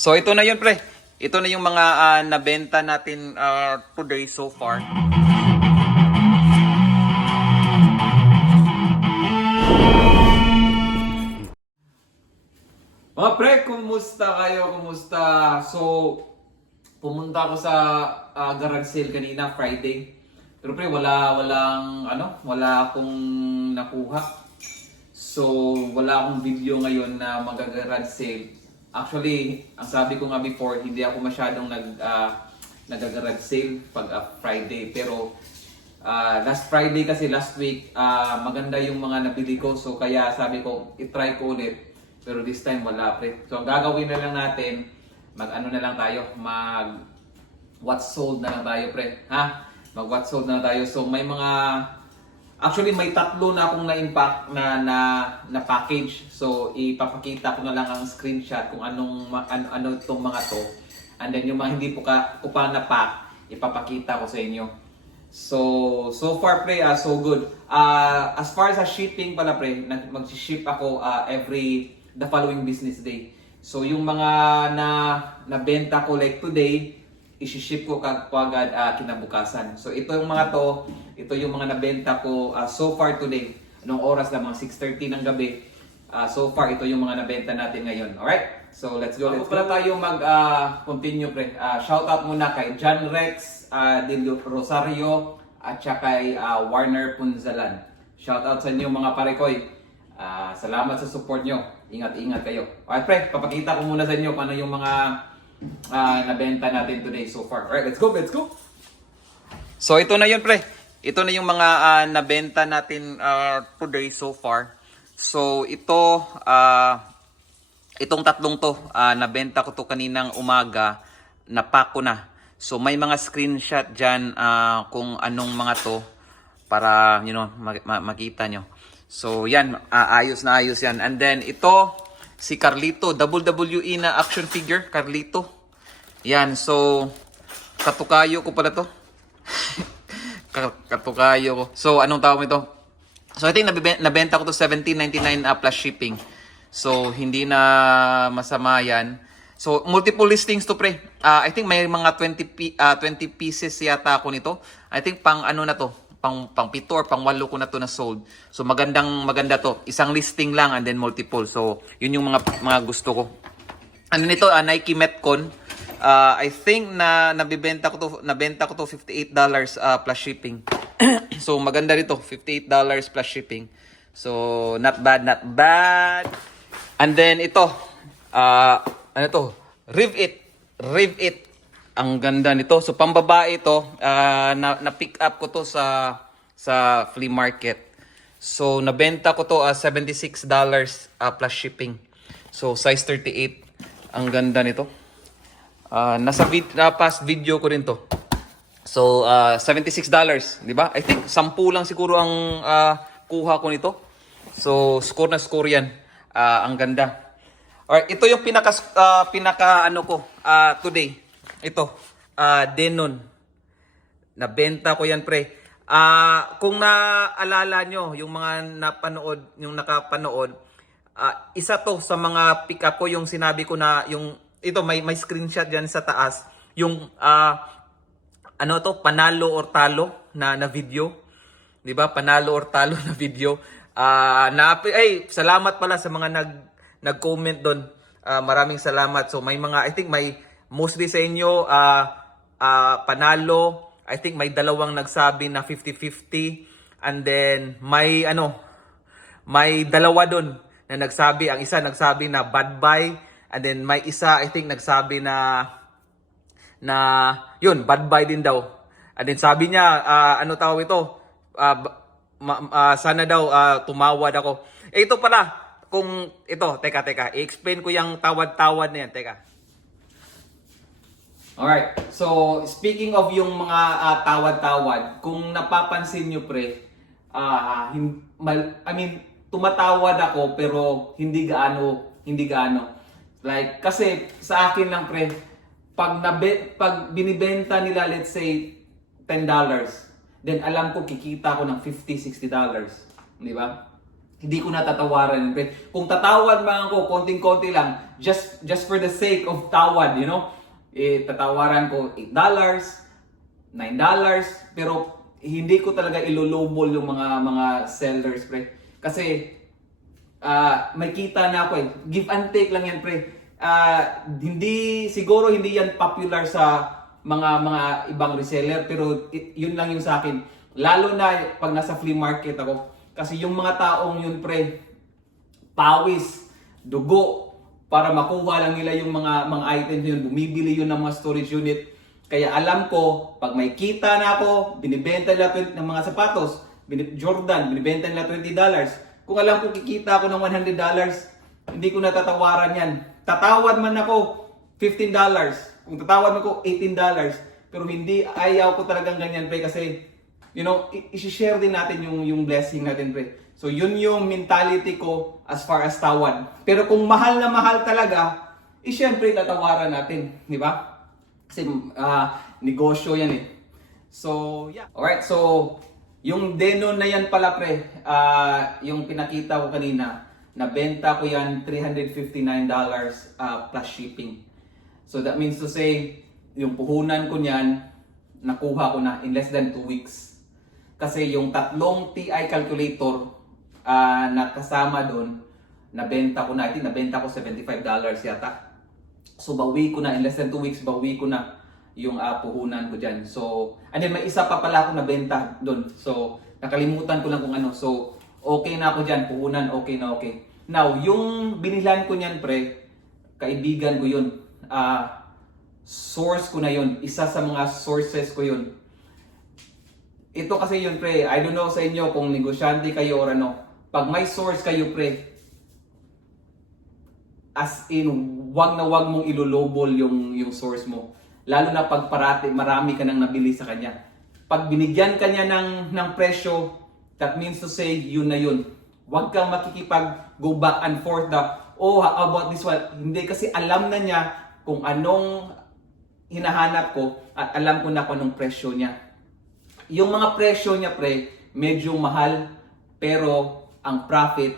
So ito na yun pre. Ito na yung mga ah, nabenta natin ah, today so far. Mga pre, kumusta kayo? Kumusta? So, pumunta ako sa ah, garage sale kanina, Friday. Pero pre, wala, walang, ano, wala akong nakuha. So, wala akong video ngayon na mag-garage sale. Actually, ang sabi ko nga before, hindi ako masyadong nag, ah, nag-garage sale pag ah, Friday. Pero, ah, last Friday kasi, last week, ah, maganda yung mga nabili ko. So, kaya sabi ko, itry ko ulit. Pero this time, wala pre. So, ang gagawin na lang natin, mag-ano na lang tayo, mag what's sold na lang tayo pre. Ha? Mag what's sold na lang tayo. So, may mga Actually, may tatlo na akong na-impact na, na, na package. So, ipapakita ko na lang ang screenshot kung anong, ano, ano itong mga to. And then, yung mga hindi po ka, ko pa na-pack, ipapakita ko sa inyo. So, so far pre, ah, so good. Ah, as far as sa shipping pala pre, mag-ship ako ah, every, the following business day. So, yung mga na, nabenta ko like today, isi-ship ko kag agad ah, kinabukasan. So ito yung mga to, ito yung mga nabenta ko ah, so far today. Anong oras lang, mga 6.30 ng gabi. Ah, so far, ito yung mga nabenta natin ngayon. Alright? So let's go. Let's pala tayo mag-continue pre. Ah, shout out muna kay John Rex ah, de Rosario at saka kay ah, Warner Punzalan. Shout out sa inyo mga parekoy. Ah, salamat sa support nyo. Ingat-ingat kayo. Alright pre, papakita ko muna sa inyo kung ano yung mga ah, nabenta natin today so far. Alright, let's go, let's go. So ito na yun pre. Ito na yung mga ah, nabenta natin ah, today so far. So ito, ah, itong tatlong to, ah, nabenta ko to kaninang umaga, napack ko na. So may mga screenshot dyan ah, kung anong mga to para you know mag- ma- makita nyo. So yan, ah, ayos na ayos yan. And then ito, si Carlito, WWE na action figure, Carlito. Yan, so katukayo ko pala to. Ka- katukayo ko. So anong tawag mo ito? So I think nabenta ko to 17.99 uh, plus shipping. So hindi na masama yan. So multiple listings to pre. Ah, I think may mga 20 pi- ah, 20 pieces yata ako nito. I think pang ano na to, pang pang pito pang walo ko na to na sold. So magandang maganda to. Isang listing lang and then multiple. So yun yung mga mga gusto ko. Ano nito, ah, Nike Metcon. Ah, I think na nabibenta ko to nabenta ko to $58 ah, plus shipping. so maganda rito, $58 plus shipping. So not bad, not bad. And then ito, ah ano to? Riv It. Ang ganda nito. So pambabae ito, ah, na, na pick up ko to sa sa flea market. So nabenta ko to ah, $76 ah, plus shipping. So size 38. Ang ganda nito. Ah, nasa vid- na past video ko rin to. So, ah, $76, di ba? I think 10 lang siguro ang ah, kuha ko nito. So, score na score yan. Ah, ang ganda. Alright, ito yung pinaka, ah, pinaka ano ko ah, today. Ito, ah, Denon. Nabenta ko yan, pre. Ah, kung naalala nyo, yung mga napanood, yung nakapanood, ah, isa to sa mga pick up ko, yung sinabi ko na, yung, ito, may, may screenshot yan sa taas. Yung, ah, ano to, panalo or talo na, na video. 'Di ba? Panalo or talo na video. Ah, na ay, salamat pala sa mga nag nag-comment doon. Ah, maraming salamat. So may mga I think may mostly sa inyo ah ah, panalo. I think may dalawang nagsabi na 50-50 and then may ano may dalawa doon na nagsabi, ang isa nagsabi na bad buy and then may isa I think nagsabi na na yun, bad buy din daw. And then sabi niya, ah, ano tawag ito? Ba- ma- ah, sana daw ah, tumawad ako. Eh, ito pala, kung ito, teka, teka, i-explain ko yung tawad-tawad na yan, teka. Alright, so speaking of yung mga ah, tawad-tawad, kung napapansin nyo pre, ah, hin- mal- I mean, tumatawad ako pero hindi gaano, hindi gaano. Like, kasi sa akin lang pre, pag, nabe, pag binibenta nila, let's say, $10, then alam ko kikita ko ng $50, $60. Di ba? hindi ko natatawaran. Pre. Kung tatawad man ako, konting-konti lang, just just for the sake of tawad, you know, eh, tatawaran ko $8, $9, pero hindi ko talaga ilulubol yung mga mga sellers, pre. Kasi ah may kita na ako eh. Give and take lang yan, pre. Ah, hindi siguro hindi yan popular sa mga mga ibang reseller pero i- yun lang yung sa akin. Lalo na pag nasa flea market ako. Kasi yung mga taong yun, pre, pawis, dugo, para makuha lang nila yung mga mga items yun. Bumibili yun ng mga storage unit. Kaya alam ko, pag may kita na ako, binibenta nila 20 ng mga sapatos, Jordan, binibenta nila $20. Kung alam ko kikita ako ng $100, hindi ko natatawaran yan. Tatawad man ako $15. Kung tatawad man ako $18. Pero hindi, ayaw ko talagang ganyan, pre, kasi, you know, i-share din natin yung, yung blessing natin, pre. So, yun yung mentality ko as far as tawad. Pero kung mahal na mahal talaga, eh, syempre, tatawaran natin, di ba? Kasi ah, negosyo yan eh. So, yeah. Alright, so yung Denon na yan pala pre, ah, yung pinakita ko kanina, nabenta ko yan $359 ah, plus shipping. So that means to say, yung puhunan ko niyan, nakuha ko na in less than 2 weeks. Kasi yung tatlong TI calculator ah, na kasama doon, nabenta ko na, I think nabenta ko $75 yata. So bawi ko na in less than 2 weeks bawi ko na yung uh, puhunan ko diyan. So and then may isa pa pala ako nabenta doon. So nakalimutan ko lang kung ano. So okay na ako diyan, puhunan okay na okay. Now, yung binilan ko niyan pre, kaibigan ko yun. Ah source ko na yun. Isa sa mga sources ko yun. Ito kasi yun pre, I don't know sa inyo kung negosyante kayo or ano. Pag may source kayo pre, as in wag na wag mong ilolobol yung yung source mo. Lalo na pag parati marami ka nang nabili sa kanya. Pag binigyan ka niya ng ng presyo, that means to say yun na yun. Wag kang makikipag go back and forth na oh how about this one. Hindi kasi alam na niya kung anong hinahanap ko at alam ko na kung anong presyo niya. Yung mga presyo niya pre, medyo mahal pero ang profit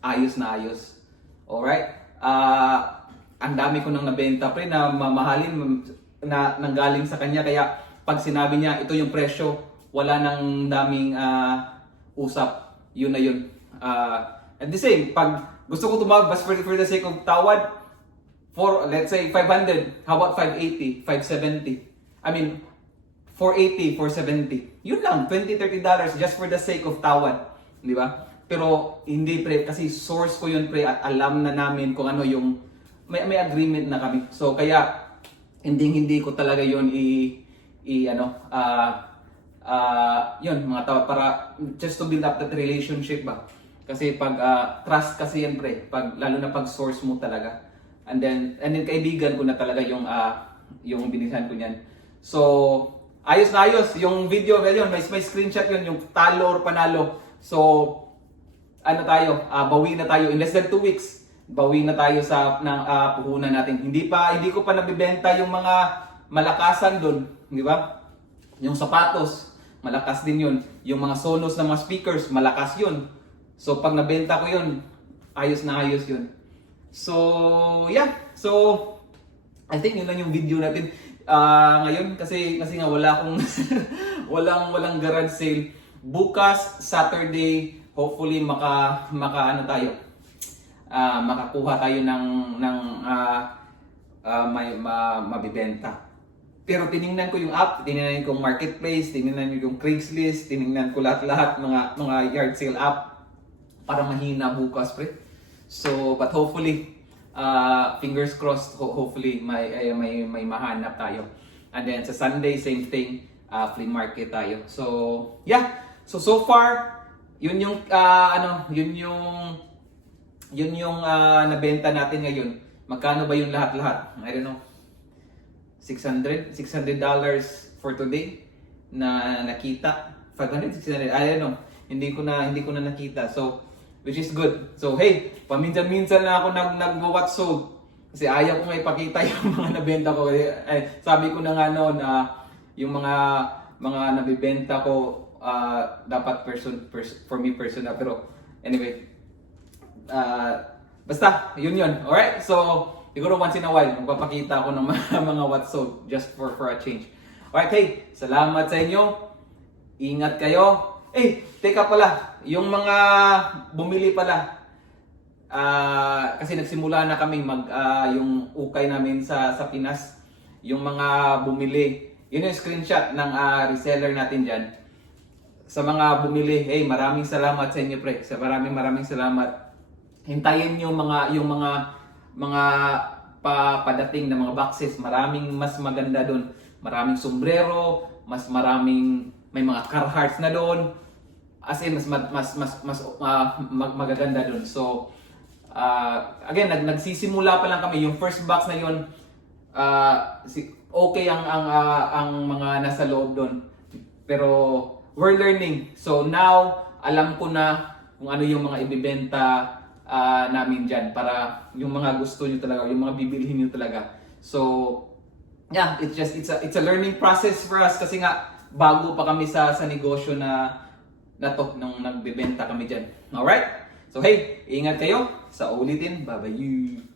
ayos na ayos. Alright? Ah, ang dami ko nang nabenta pre na mamahalin na nanggaling sa kanya kaya pag sinabi niya ito yung presyo, wala nang daming ah, usap. Yun na yun. Ah, and the same, pag gusto ko tumawag bas for, for the sake of tawad, for let's say 500, how about 580, 570? I mean, 480, 470. Yun lang, 20, 30 dollars just for the sake of tawad. Di ba? Pero hindi pre, kasi source ko yun pre at alam na namin kung ano yung may, may agreement na kami. So kaya hindi hindi ko talaga yun i, i ano ah ah yun mga tawad para just to build up that relationship ba. Kasi pag ah, trust kasi yan pre, pag lalo na pag source mo talaga. And then and then kaibigan ko na talaga yung ah yung binilhan ko niyan. So ayos na ayos yung video ngayon, may may screenshot yun yung talo or panalo. So ano tayo, ah, bawi na tayo in less than 2 weeks. Bawi na tayo sa ng ah, puhunan natin. Hindi pa hindi ko pa nabibenta yung mga malakasan doon, di ba? Yung sapatos, malakas din yun. Yung mga Sonos na mga speakers, malakas yun. So pag nabenta ko yun, ayos na ayos yun. So, yeah. So, I think yun lang yung video natin ah, ngayon kasi kasi nga wala akong walang walang garage sale. Bukas Saturday, hopefully maka maka ano tayo. ah makakuha tayo ng ng ah, ah, may ma, mabibenta. Pero tiningnan ko yung app, tiningnan ko yung marketplace, tiningnan ko yung Craigslist, tiningnan ko lahat-lahat mga mga yard sale app para mahina bukas, pre. So, but hopefully, uh, fingers crossed, ho- hopefully may, ay, may, may mahanap tayo. And then sa Sunday, same thing, uh, flea market tayo. So, yeah. So, so far, yun yung, uh, ano, yun yung, yun yung uh, nabenta natin ngayon. Magkano ba yung lahat-lahat? I don't know. 600? 600 dollars for today na nakita. 500, 600, I don't know. Hindi ko na hindi ko na nakita. So, which is good. So, hey, paminsan-minsan na ako nag nag-watch sold. Kasi ayaw ko nga ipakita yung mga nabenta ko. Eh, sabi ko na nga noon na yung mga mga nabibenta ko ah, dapat person, pers- for me personal. Pero anyway, ah, basta, yun yun. Alright? So, siguro once in a while, magpapakita ako ng mga, mga what sold just for, for a change. Alright, hey, salamat sa inyo. Ingat kayo. Eh, teka pala, yung mga bumili pala, Ah, kasi nagsimula na kami mag ah, yung ukay namin sa sa Pinas. Yung mga bumili, yun yung screenshot ng ah, reseller natin diyan. Sa mga bumili, hey, maraming salamat sa inyo, pre. Sa maraming maraming salamat. Hintayin niyo mga yung mga mga pa, padating na mga boxes. Maraming mas maganda doon. Maraming sombrero, mas maraming may mga Carhartts na doon. As in mas mas mas mas, ah, mag- magaganda doon. So, Ah, again, nag nagsisimula pa lang kami. Yung first box na yun, ah, si, okay ang ang ah, ang mga nasa loob doon. Pero we're learning. So now, alam ko na kung ano yung mga ibibenta ah, namin diyan para yung mga gusto niyo talaga, yung mga bibilhin niyo talaga. So, yeah, it's just it's a it's a learning process for us kasi nga bago pa kami sa sa negosyo na na to nung nagbebenta kami diyan. Alright? So hey, ingat kayo. Sa ulitin, bye-bye.